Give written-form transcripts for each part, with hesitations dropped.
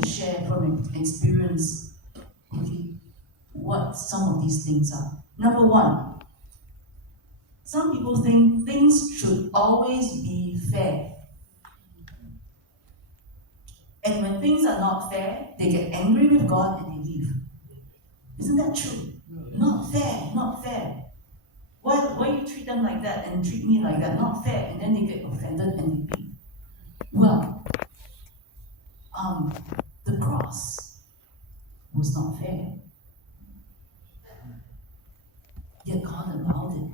to share from experience, okay, what some of these things are. Number one, some people think things should always be fair. And when things are not fair, they get angry with God and they leave. Isn't that true? Not fair, not fair. Why you treat them like that and treat me like that? Not fair. And then they get offended and they leave. Well, the cross was not fair. Yet God allowed it.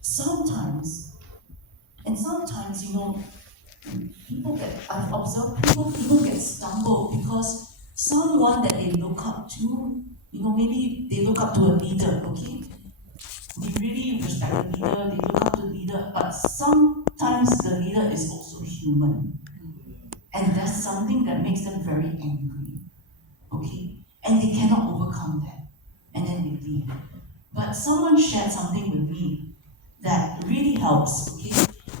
Sometimes, I've observed people even get stumbled because someone that they look up to, maybe they look up to a leader, okay? They really respect the leader, they look up to the leader, but sometimes the leader is also human. And there's something that makes them very angry, okay? And they cannot overcome that. And then they leave. But someone shared something with me that really helps, okay?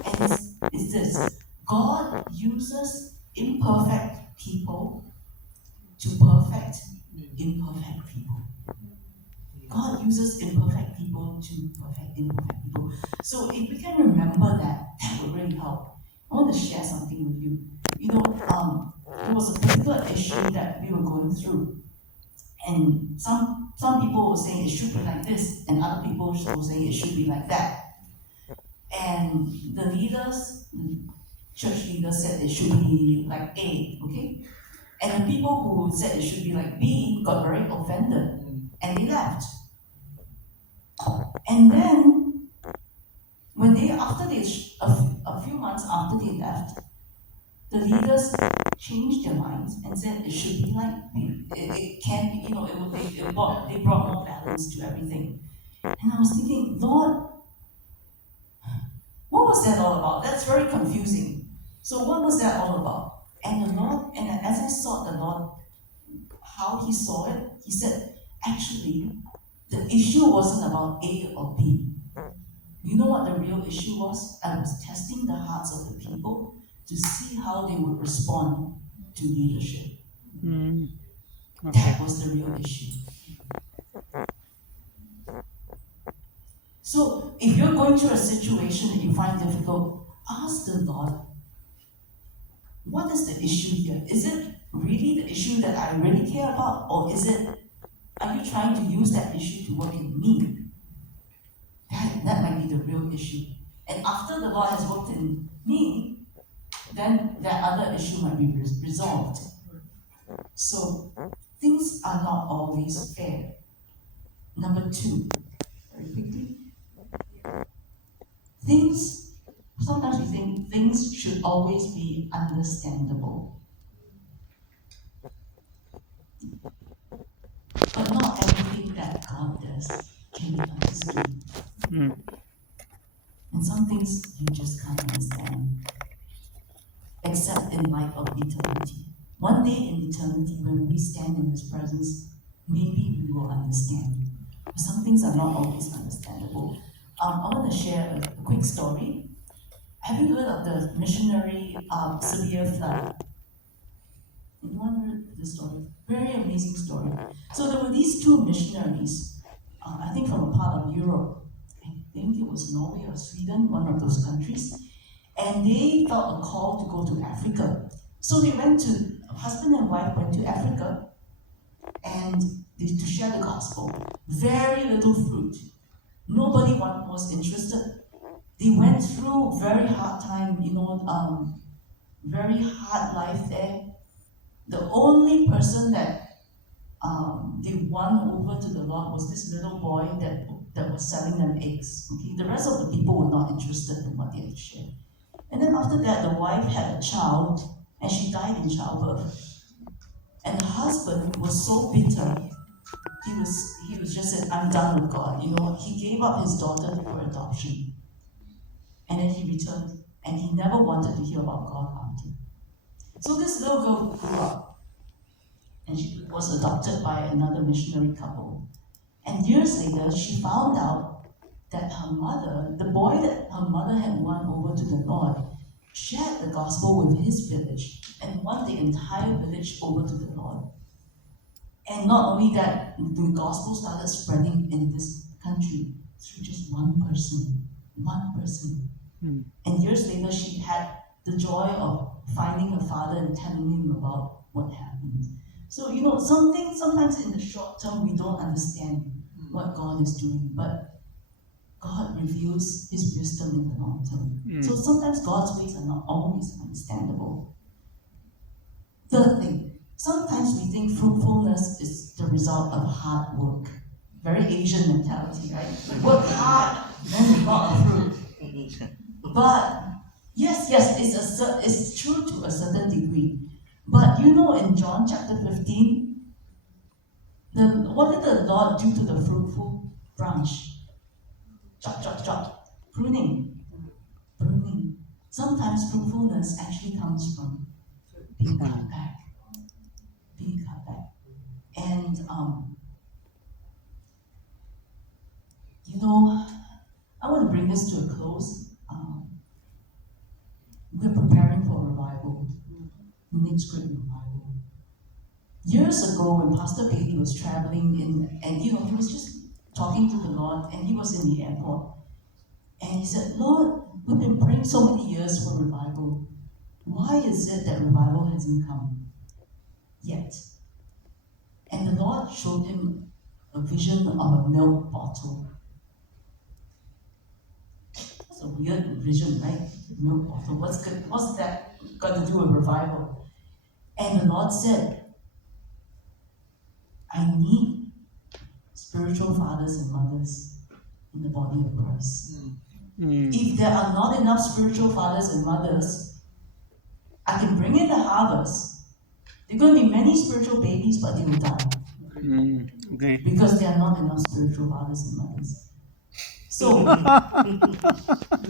And it's this. God uses imperfect people to perfect imperfect people. God uses imperfect people to perfect imperfect people. So if we can remember that, that would really help. I want to share something with you. There was a particular issue that we were going through. And some people were saying it should be like this, and other people were saying it should be like that. And the church leaders said it should be like A, okay? And the people who said it should be like B got very offended, and they left. And then, a few months after they left, the leaders changed their minds and said it should be like B. It can be, they brought more balance to everything. And I was thinking, Lord, what was that all about? That's very confusing. So what was that all about? And the Lord, and as I sought the Lord, how He saw it, He said, actually, the issue wasn't about A or B. You know what the real issue was? I was testing the hearts of the people to see how they would respond to leadership. Okay. That was the real issue. So if you're going through a situation that you find difficult, ask the Lord, what is the issue here? Is it really the issue that I really care about? Or are you trying to use that issue to work in me? That might be the real issue. And after the Lord has worked in me, then that other issue might be resolved. So things are not always fair. Number two, very quickly. Sometimes we think things should always be understandable. But not everything that God does can be understood. And some things you just can't understand, except in light of eternity. One day in eternity, when we stand in His presence, maybe we will understand. But some things are not always understandable. I want to share a quick story. Have you heard of the missionary severe flood? Anyone heard the story? Very amazing story. So there were these two missionaries, I think from a part of Europe. I think it was Norway or Sweden, one of those countries. And they felt a call to go to Africa. So they husband and wife went to Africa and to share the gospel. Very little fruit. Nobody was interested. They went through very hard time, very hard life there. The only person that they won over to the Lord was this little boy that was selling them eggs. Okay? The rest of the people were not interested in what they had shared. And then after that, the wife had a child, and she died in childbirth. And the husband was so bitter. He was just said, I'm done with God. He gave up his daughter for adoption. And then he returned, and he never wanted to hear about God after. So this little girl grew up, and she was adopted by another missionary couple. And years later, she found out that the boy that her mother had won over to the Lord, shared the gospel with his village. And one day entire village over to the Lord. And not only that, the gospel started spreading in this country through just one person. One person. And years later, she had the joy of finding her father and telling him about what happened. So, sometimes in the short term, we don't understand what God is doing, but God reveals His wisdom in the long term. So sometimes God's ways are not always understandable. Third thing, sometimes we think fruitfulness is the result of hard work. Very Asian mentality, right? Work hard, then we got a fruit. But yes, it's true to a certain degree. But in John chapter 15, what did the Lord do to the fruitful branch? Chop, chop, chop. Pruning. Pruning. Sometimes fruitfulness actually comes from being cut back. Being cut back. And, I want to bring this to a close. We're preparing for a revival. The next great revival. Years ago, when Pastor Bailey was traveling and he was just talking to the Lord, and he was in the airport. And he said, Lord, we've been praying so many years for revival. Why is it that revival hasn't come yet? And the Lord showed him a vision of a milk bottle. That's a weird vision, right? Milk bottle. What's that got to do with revival? And the Lord said, I need spiritual fathers and mothers in the body of Christ. If there are not enough spiritual fathers and mothers, I can bring in the harvest. There are going to be many spiritual babies, but they will die. Okay. Because there are not enough spiritual fathers and mothers. So, You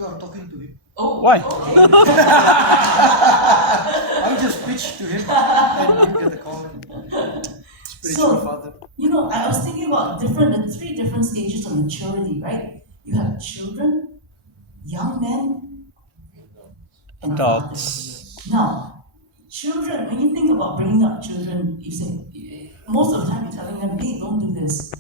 are talking to him. oh, Why? Okay. I just preached to him and you get the call. Spiritual father. I was thinking about the 3 different stages of maturity, right? You have children, young men, and Adults. fathers. Now, children, when you think about bringing up children, you say, most of the time you're telling them, hey, don't do this.